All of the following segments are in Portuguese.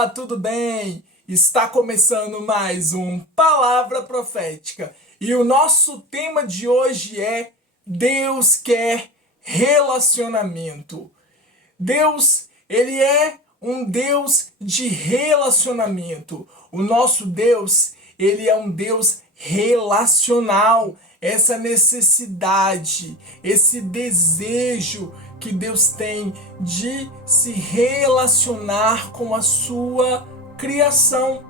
Olá, tudo bem? Está começando mais um Palavra Profética e o nosso tema de hoje é Deus quer relacionamento. Deus, ele é um Deus de relacionamento. O nosso Deus, ele é um Deus relacional. Essa necessidade, esse desejo que Deus tem de se relacionar com a sua criação.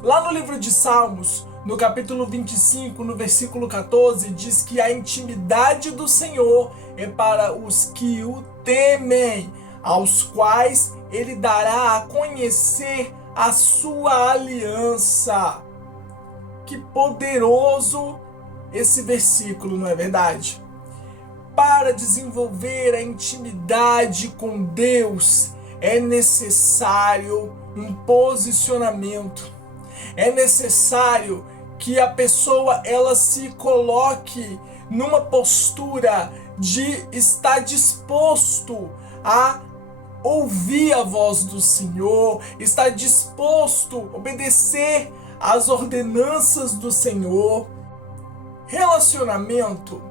Lá no livro de Salmos, no capítulo 25, no versículo 14, diz que a intimidade do Senhor é para os que o temem, aos quais ele dará a conhecer a sua aliança. Que poderoso esse versículo, não é verdade? Para desenvolver a intimidade com Deus, é necessário um posicionamento. É necessário que a pessoa ela se coloque numa postura de estar disposto a ouvir a voz do Senhor, estar disposto a obedecer às ordenanças do Senhor. Relacionamento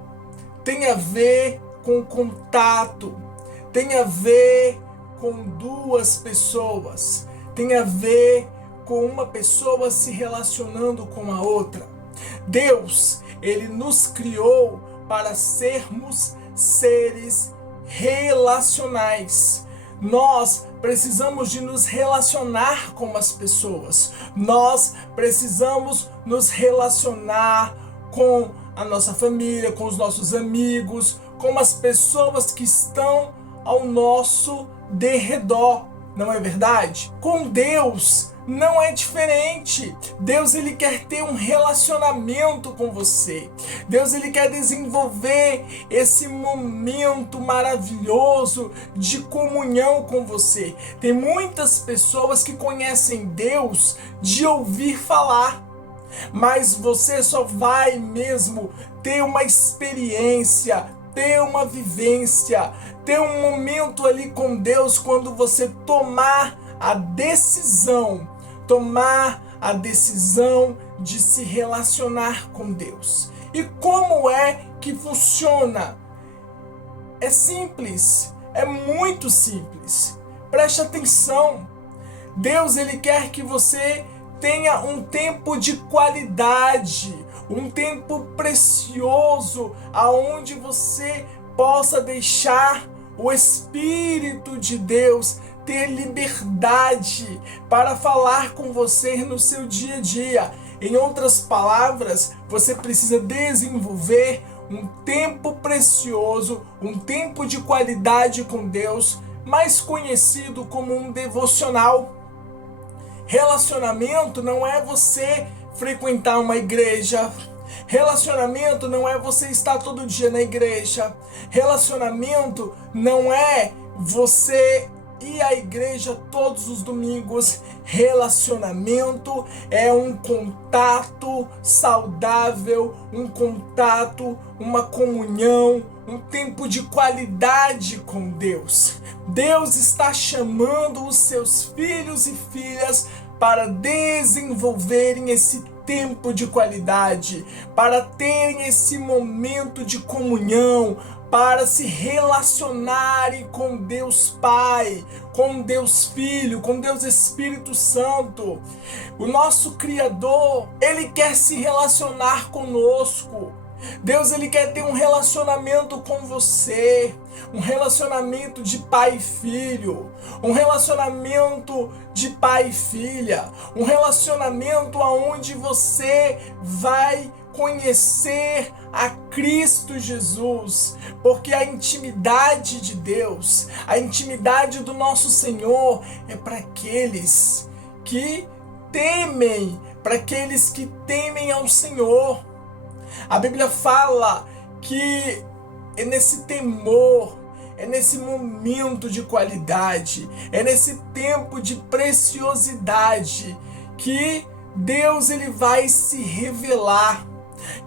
tem a ver com contato, tem a ver com duas pessoas, tem a ver com uma pessoa se relacionando com a outra. Deus, ele nos criou para sermos seres relacionais. Nós precisamos de nos relacionar com as pessoas. Nós precisamos nos relacionar com a nossa família, com os nossos amigos, com as pessoas que estão ao nosso derredor. Não é verdade? Com Deus não é diferente. Deus, ele quer ter um relacionamento com você. Deus, ele quer desenvolver esse momento maravilhoso de comunhão com você. Tem muitas pessoas que conhecem Deus de ouvir falar, mas você só vai mesmo ter uma experiência, ter uma vivência, ter um momento ali com Deus quando você tomar a decisão de se relacionar com Deus. E como é que funciona? É simples, é muito simples. Preste atenção. Deus, ele quer que você tenha um tempo de qualidade, um tempo precioso, aonde você possa deixar o Espírito de Deus ter liberdade para falar com você no seu dia a dia. Em outras palavras, você precisa desenvolver um tempo precioso, um tempo de qualidade com Deus, mais conhecido como um devocional. Relacionamento não é você frequentar uma igreja. Relacionamento não é você estar todo dia na igreja. Relacionamento não é você ir à igreja todos os domingos. Relacionamento é um contato saudável, um contato, uma comunhão, um tempo de qualidade com Deus. Deus está chamando os seus filhos e filhas para desenvolverem esse tempo de qualidade, para terem esse momento de comunhão, para se relacionarem com Deus Pai, com Deus Filho, com Deus Espírito Santo. O nosso Criador, ele quer se relacionar conosco. Deus, ele quer ter um relacionamento com você, um relacionamento de pai e filho, um relacionamento de pai e filha, um relacionamento onde você vai conhecer a Cristo Jesus, porque a intimidade de Deus, a intimidade do nosso Senhor é para aqueles que temem, para aqueles que temem ao Senhor. A Bíblia fala que é nesse temor, é nesse momento de qualidade, é nesse tempo de preciosidade que Deus, ele vai se revelar,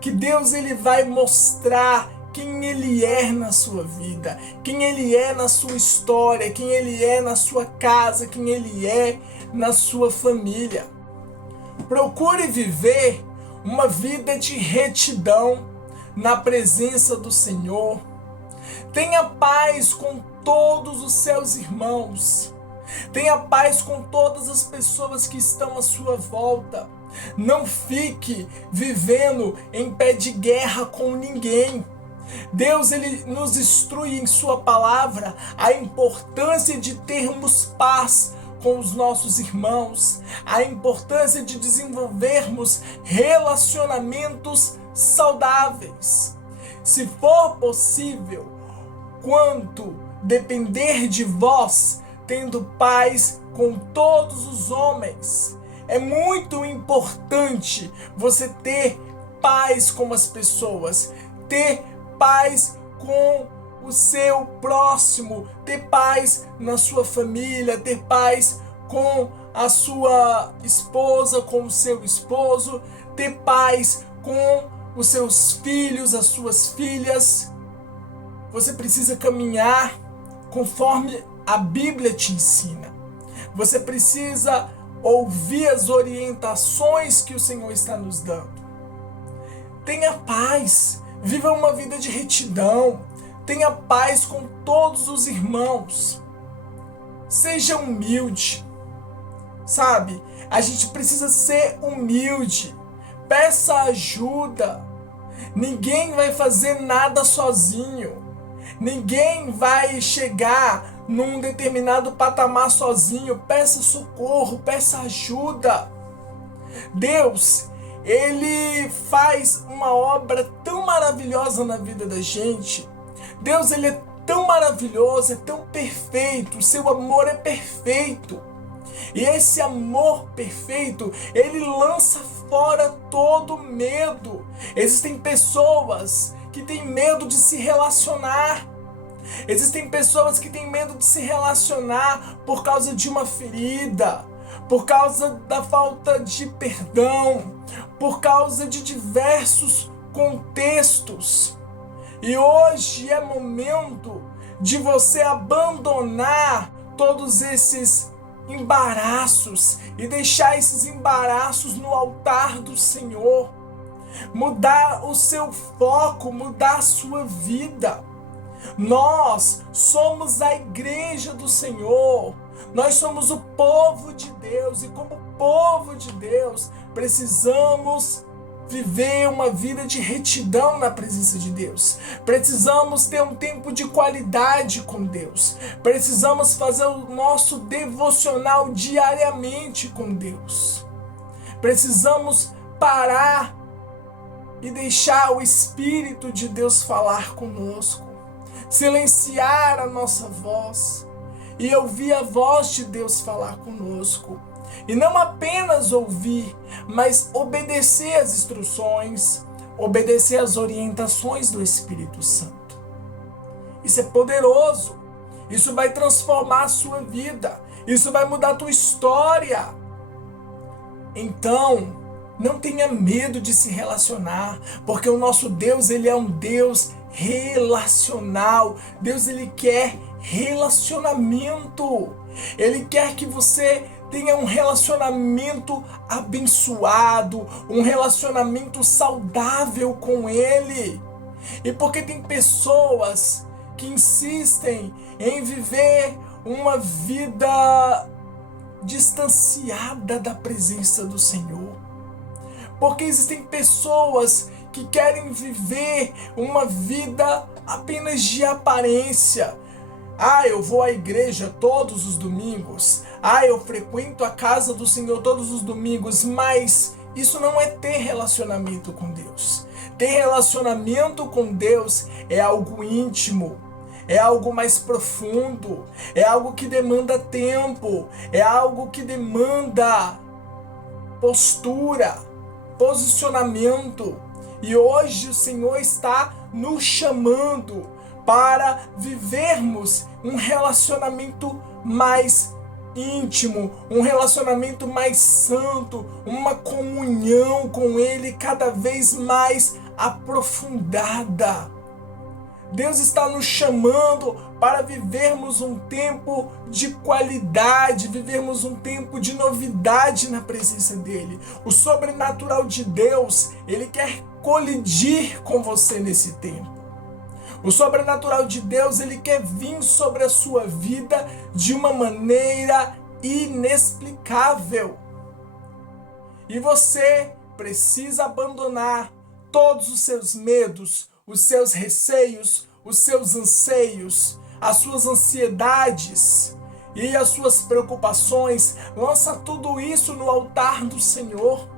que Deus, ele vai mostrar quem ele é na sua vida, quem ele é na sua história, quem ele é na sua casa, quem ele é na sua família. Procure viver uma vida de retidão na presença do Senhor. Tenha paz com todos os seus irmãos. Tenha paz com todas as pessoas que estão à sua volta. Não fique vivendo em pé de guerra com ninguém. Deus, ele nos instrui em sua palavra a importância de termos paz com os nossos irmãos, a importância de desenvolvermos relacionamentos saudáveis. Se for possível, quanto depender de vós, tendo paz com todos os homens. É muito importante você ter paz com as pessoas, ter paz com o seu próximo, ter paz na sua família, ter paz com a sua esposa, com o seu esposo, ter paz com os seus filhos, as suas filhas. Você precisa caminhar conforme a Bíblia te ensina. Você precisa ouvir as orientações que o Senhor está nos dando. Tenha paz, viva uma vida de retidão, tenha paz com todos os irmãos. Seja humilde, sabe? A gente precisa ser humilde. Peça ajuda. Ninguém vai fazer nada sozinho. Ninguém vai chegar num determinado patamar sozinho. Peça socorro, peça ajuda. Deus, ele faz uma obra tão maravilhosa na vida da gente. Deus, ele é tão maravilhoso, é tão perfeito. O seu amor é perfeito. E esse amor perfeito, ele lança fora todo medo. Existem pessoas que têm medo de se relacionar. Existem pessoas que têm medo de se relacionar por causa de uma ferida, por causa da falta de perdão, por causa de diversos contextos. E hoje é momento de você abandonar todos esses embaraços e deixar esses embaraços no altar do Senhor. Mudar o seu foco, mudar a sua vida. Nós somos a igreja do Senhor. Nós somos o povo de Deus e como povo de Deus precisamos viver uma vida de retidão na presença de Deus. Precisamos ter um tempo de qualidade com Deus. Precisamos fazer o nosso devocional diariamente com Deus. Precisamos parar e deixar o Espírito de Deus falar conosco. Silenciar a nossa voz e ouvir a voz de Deus falar conosco. E não apenas ouvir, mas obedecer às instruções, obedecer às orientações do Espírito Santo. Isso é poderoso. Isso vai transformar a sua vida. Isso vai mudar a tua história. Então, não tenha medo de se relacionar, porque o nosso Deus, ele é um Deus relacional. Deus, ele quer relacionamento. Ele quer que você tenha um relacionamento abençoado, um relacionamento saudável com Ele. E porque tem pessoas que insistem em viver uma vida distanciada da presença do Senhor. Porque existem pessoas que querem viver uma vida apenas de aparência. Eu vou à igreja todos os domingos. Eu frequento a casa do Senhor todos os domingos. Mas isso não é ter relacionamento com Deus. Ter relacionamento com Deus é algo íntimo. É algo mais profundo. É algo que demanda tempo. É algo que demanda postura, posicionamento. E hoje o Senhor está nos chamando para vivermos um relacionamento mais íntimo, um relacionamento mais santo, uma comunhão com Ele cada vez mais aprofundada. Deus está nos chamando para vivermos um tempo de qualidade, vivermos um tempo de novidade na presença dele. O sobrenatural de Deus, ele quer colidir com você nesse tempo. O sobrenatural de Deus, ele quer vir sobre a sua vida de uma maneira inexplicável. E você precisa abandonar todos os seus medos, os seus receios, os seus anseios, as suas ansiedades e as suas preocupações. Lança tudo isso no altar do Senhor.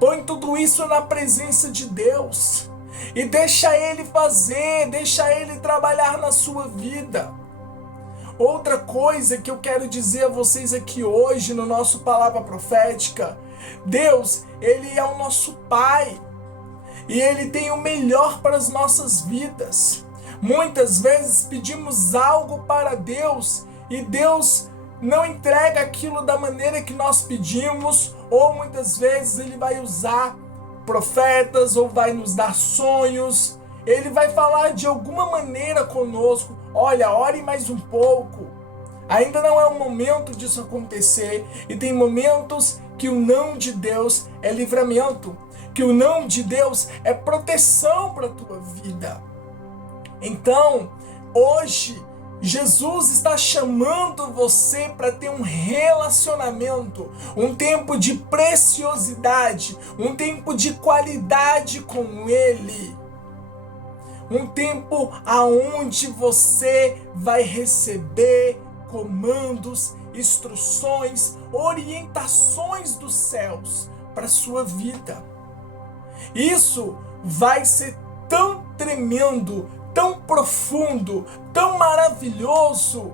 Põe tudo isso na presença de Deus. E deixa Ele fazer, deixa Ele trabalhar na sua vida. Outra coisa que eu quero dizer a vocês aqui hoje no nosso Palavra Profética: Deus, Ele é o nosso Pai. E Ele tem o melhor para as nossas vidas. Muitas vezes pedimos algo para Deus e Deus não entrega aquilo da maneira que nós pedimos, ou muitas vezes Ele vai usar profetas ou vai nos dar sonhos. Ele vai falar de alguma maneira conosco: olha, ore mais um pouco. Ainda não é o momento disso acontecer. E tem momentos que o não de Deus é livramento, que o não de Deus é proteção para a tua vida. Então, hoje, Jesus está chamando você para ter um relacionamento, um tempo de preciosidade, um tempo de qualidade com Ele. Um tempo aonde você vai receber comandos, instruções, orientações dos céus para a sua vida. Isso vai ser tão tremendo, tão profundo, tão maravilhoso,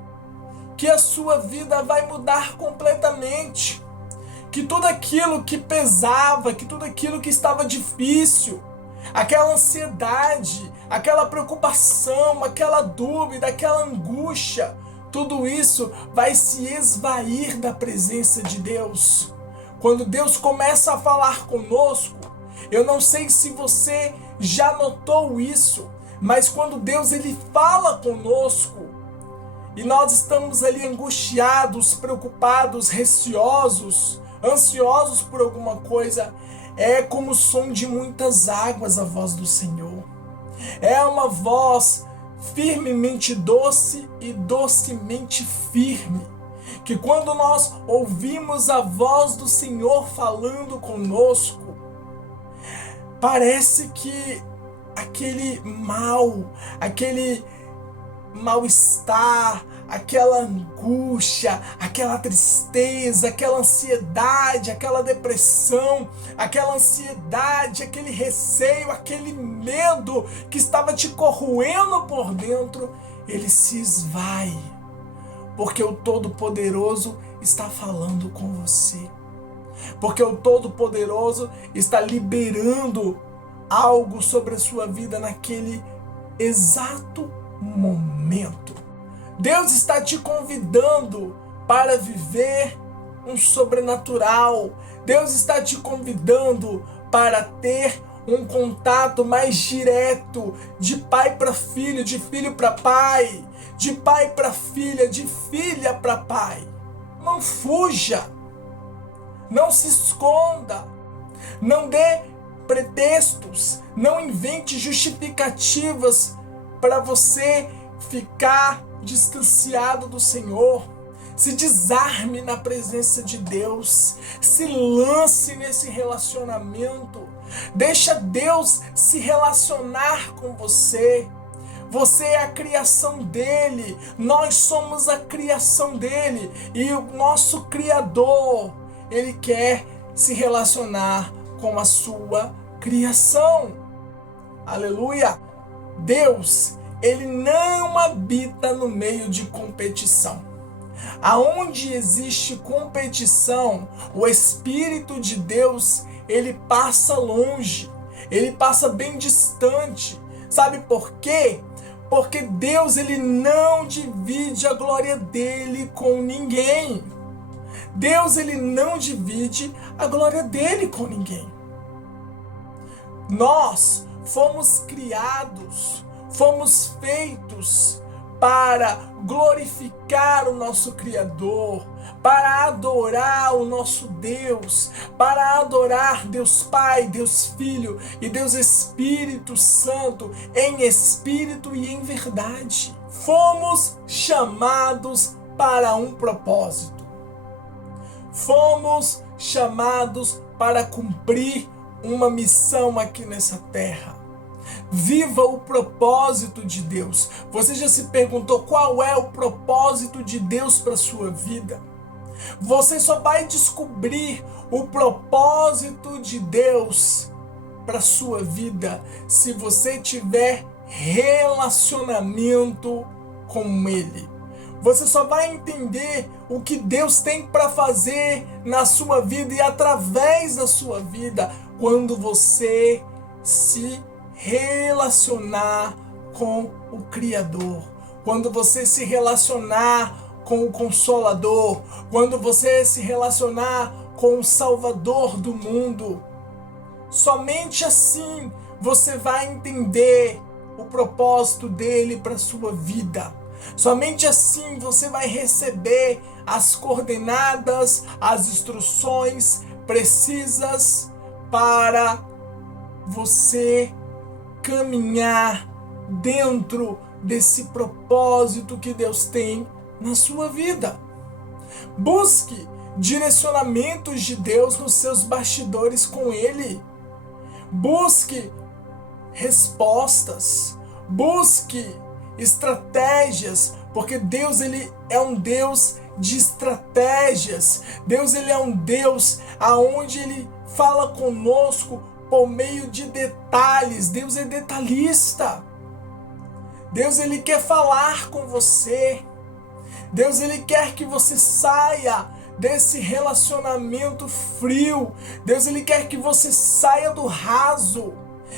que a sua vida vai mudar completamente. Que tudo aquilo que pesava, que tudo aquilo que estava difícil, aquela ansiedade, aquela preocupação, aquela dúvida, aquela angústia, tudo isso vai se esvair da presença de Deus. Quando Deus começa a falar conosco, eu não sei se você já notou isso, mas quando Deus ele fala conosco e nós estamos ali angustiados, preocupados, receosos, ansiosos por alguma coisa, é como o som de muitas águas a voz do Senhor. É uma voz firmemente doce e docemente firme, que quando nós ouvimos a voz do Senhor falando conosco, parece que aquele mal-estar, aquela angústia, aquela tristeza, aquela ansiedade, aquela depressão, aquela ansiedade, aquele receio, aquele medo que estava te corroendo por dentro, ele se esvai, porque o Todo-Poderoso está falando com você, porque o Todo-Poderoso está liberando algo sobre a sua vida naquele exato momento. Deus está te convidando para viver um sobrenatural. Deus está te convidando para ter um contato mais direto, de pai para filho, de filho para pai, de pai para filha, de filha para pai. Não fuja, não se esconda, não dê pretextos, não invente justificativas para você ficar distanciado do Senhor. Se desarme na presença de Deus, se lance nesse relacionamento, deixa Deus se relacionar com você. Você é a criação dele, nós somos a criação dele, e o nosso Criador, ele quer se relacionar com a sua criação. Aleluia! Deus, ele não habita no meio de competição. Aonde existe competição, o Espírito de Deus, ele passa longe, ele passa bem distante. Sabe por quê? Porque Deus, ele não divide a glória dele com ninguém. Deus, ele não divide a glória dele com ninguém. Nós fomos criados, Fomos feitos para glorificar o nosso Criador, para adorar o nosso Deus, para adorar Deus Pai, Deus Filho e Deus Espírito Santo em espírito e em verdade. Fomos chamados para um propósito. Fomos chamados para cumprir uma missão aqui nessa terra. Viva o propósito de Deus. Você já se perguntou qual é o propósito de Deus para a sua vida? Você só vai descobrir o propósito de Deus para a sua vida se você tiver relacionamento com Ele. Você só vai entender o que Deus tem para fazer na sua vida e através da sua vida quando você se relacionar com o Criador, quando você se relacionar com o Consolador, quando você se relacionar com o Salvador do mundo. Somente assim você vai entender o propósito dele para sua vida. Somente assim você vai receber as coordenadas, as instruções precisas para você caminhar dentro desse propósito que Deus tem na sua vida. Busque direcionamentos de Deus nos seus bastidores com Ele. Busque respostas. Busque estratégias, porque Deus ele é um Deus de estratégias. Deus ele é um Deus aonde ele fala conosco por meio de detalhes. Deus é detalhista. Deus ele quer falar com você. Deus ele quer que você saia desse relacionamento frio. Deus ele quer que você saia do raso.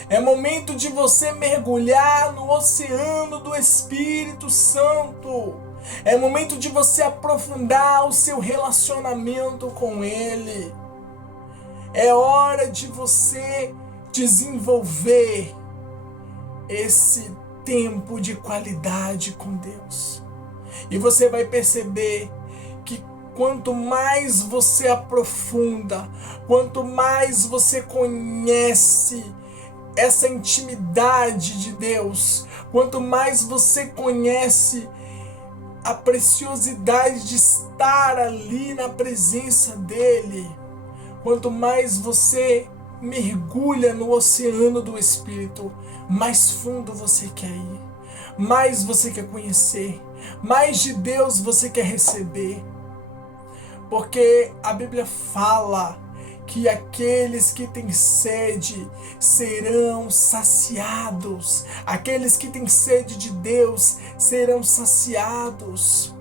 É momento de você mergulhar no oceano do Espírito Santo. É momento de você aprofundar o seu relacionamento com Ele. É hora de você desenvolver esse tempo de qualidade com Deus. E você vai perceber que quanto mais você aprofunda, quanto mais você conhece essa intimidade de Deus, quanto mais você conhece a preciosidade de estar ali na presença dEle, quanto mais você mergulha no oceano do Espírito, mais fundo você quer ir, mais você quer conhecer, mais de Deus você quer receber. Porque a Bíblia fala que aqueles que têm sede serão saciados. Aqueles que têm sede de Deus serão saciados.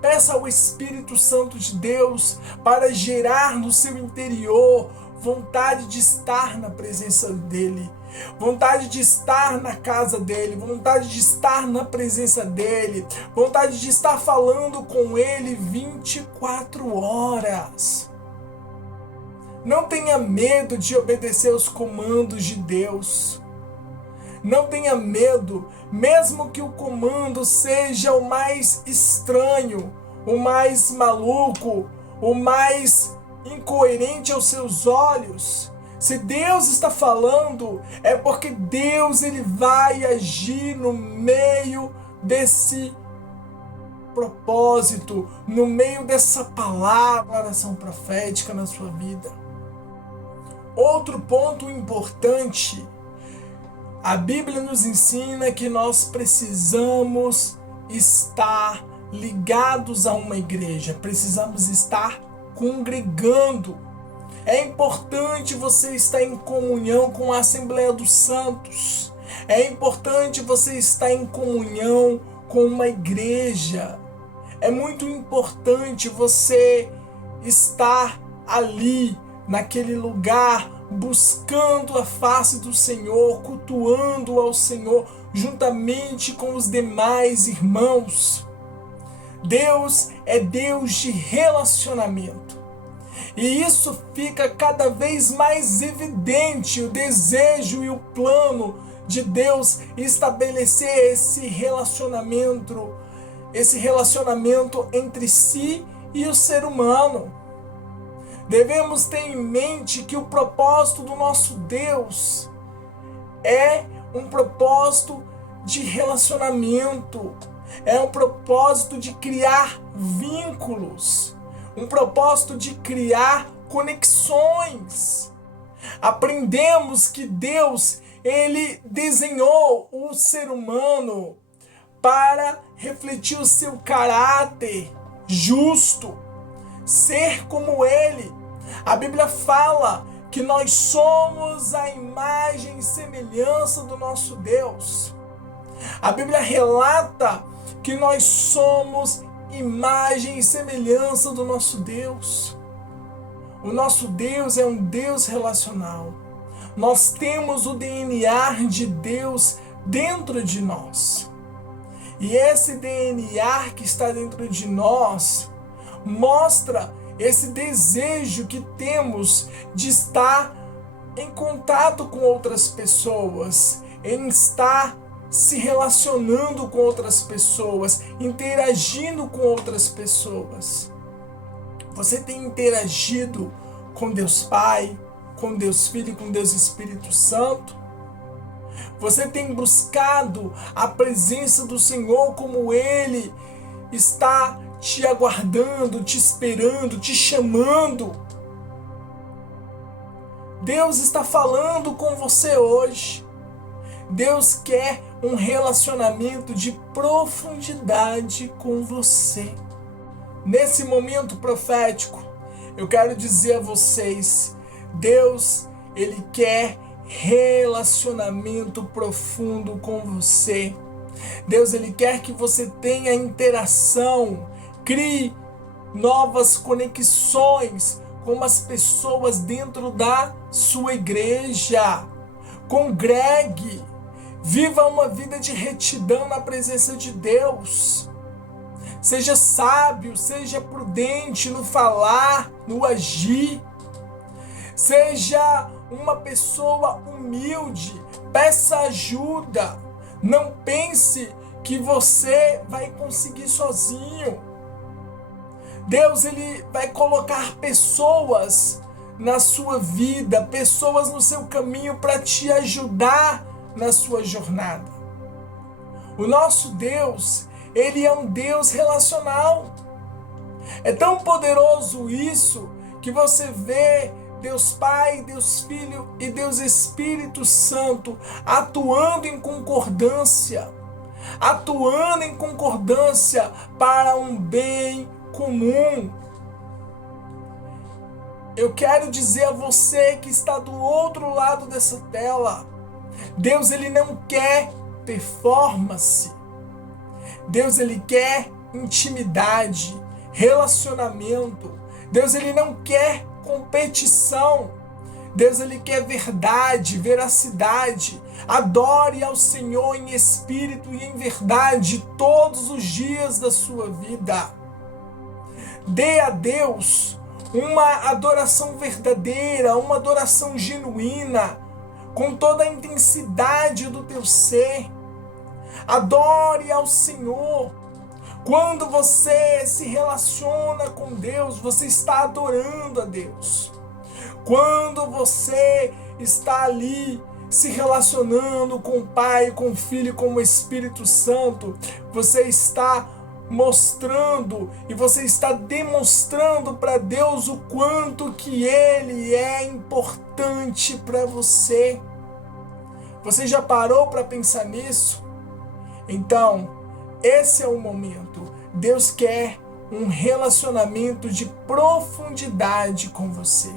Peça ao Espírito Santo de Deus para gerar no seu interior vontade de estar na presença dEle, vontade de estar na casa dEle, vontade de estar na presença dEle, vontade de estar falando com Ele 24 horas. Não tenha medo de obedecer os comandos de Deus. Não tenha medo, mesmo que o comando seja o mais estranho, o mais maluco, o mais incoerente aos seus olhos. Se Deus está falando, é porque Deus ele vai agir no meio desse propósito, no meio dessa palavra, oração profética na sua vida. Outro ponto importante, a Bíblia nos ensina que nós precisamos estar ligados a uma igreja, precisamos estar congregando. É importante você estar em comunhão com a Assembleia dos Santos. É importante você estar em comunhão com uma igreja. É muito importante você estar ali, naquele lugar, buscando a face do Senhor, cultuando ao Senhor, juntamente com os demais irmãos. Deus é Deus de relacionamento. E isso fica cada vez mais evidente, o desejo e o plano de Deus estabelecer esse relacionamento entre si e o ser humano. Devemos ter em mente que o propósito do nosso Deus é um propósito de relacionamento, é um propósito de criar vínculos, um propósito de criar conexões. Aprendemos que Deus, ele desenhou o ser humano para refletir o seu caráter justo, ser como ele. A Bíblia fala que nós somos a imagem e semelhança do nosso Deus. A Bíblia relata que nós somos imagem e semelhança do nosso Deus. O nosso Deus é um Deus relacional. Nós temos o DNA de Deus dentro de nós. E esse DNA que está dentro de nós mostra esse desejo que temos de estar em contato com outras pessoas, em estar se relacionando com outras pessoas, interagindo com outras pessoas. Você tem interagido com Deus Pai, com Deus Filho e com Deus Espírito Santo? Você tem buscado a presença do Senhor como Ele está te aguardando, te esperando, te chamando? Deus está falando com você hoje. Deus quer um relacionamento de profundidade com você. Nesse momento profético, eu quero dizer a vocês, Deus, Ele quer relacionamento profundo com você. Deus, Ele quer que você tenha interação, crie novas conexões com as pessoas dentro da sua igreja. Congregue, viva uma vida de retidão na presença de Deus. Seja sábio, seja prudente no falar, no agir. Seja uma pessoa humilde, peça ajuda. Não pense que você vai conseguir sozinho. Deus, Ele vai colocar pessoas na sua vida, pessoas no seu caminho para te ajudar na sua jornada. O nosso Deus, Ele é um Deus relacional. É tão poderoso isso que você vê Deus Pai, Deus Filho e Deus Espírito Santo atuando em concordância para um bem comum. Eu quero dizer a você que está do outro lado dessa tela, Deus, Ele não quer performance. Deus, Ele quer intimidade, relacionamento. Deus, Ele não quer competição. Deus, Ele quer verdade, veracidade. Adore ao Senhor em espírito e em verdade todos os dias da sua vida. Dê a Deus uma adoração verdadeira, uma adoração genuína, com toda a intensidade do teu ser. Adore ao Senhor. Quando você se relaciona com Deus, você está adorando a Deus. Quando você está ali se relacionando com o Pai, com o Filho, com o Espírito Santo, você está mostrando e você está demonstrando para Deus o quanto que Ele é importante para você. Você já parou para pensar nisso? Então, esse é o momento. Deus quer um relacionamento de profundidade com você.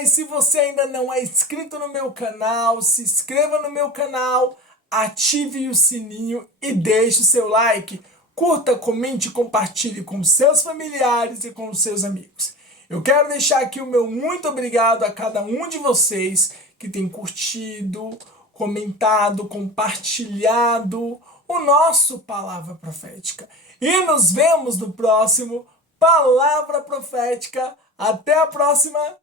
E se você ainda não é inscrito no meu canal, se inscreva no meu canal, ative o sininho e deixe o seu like. Curta, comente e compartilhe com seus familiares e com seus amigos. Eu quero deixar aqui o meu muito obrigado a cada um de vocês que tem curtido, comentado, compartilhado o nosso Palavra Profética. E nos vemos no próximo Palavra Profética. Até a próxima!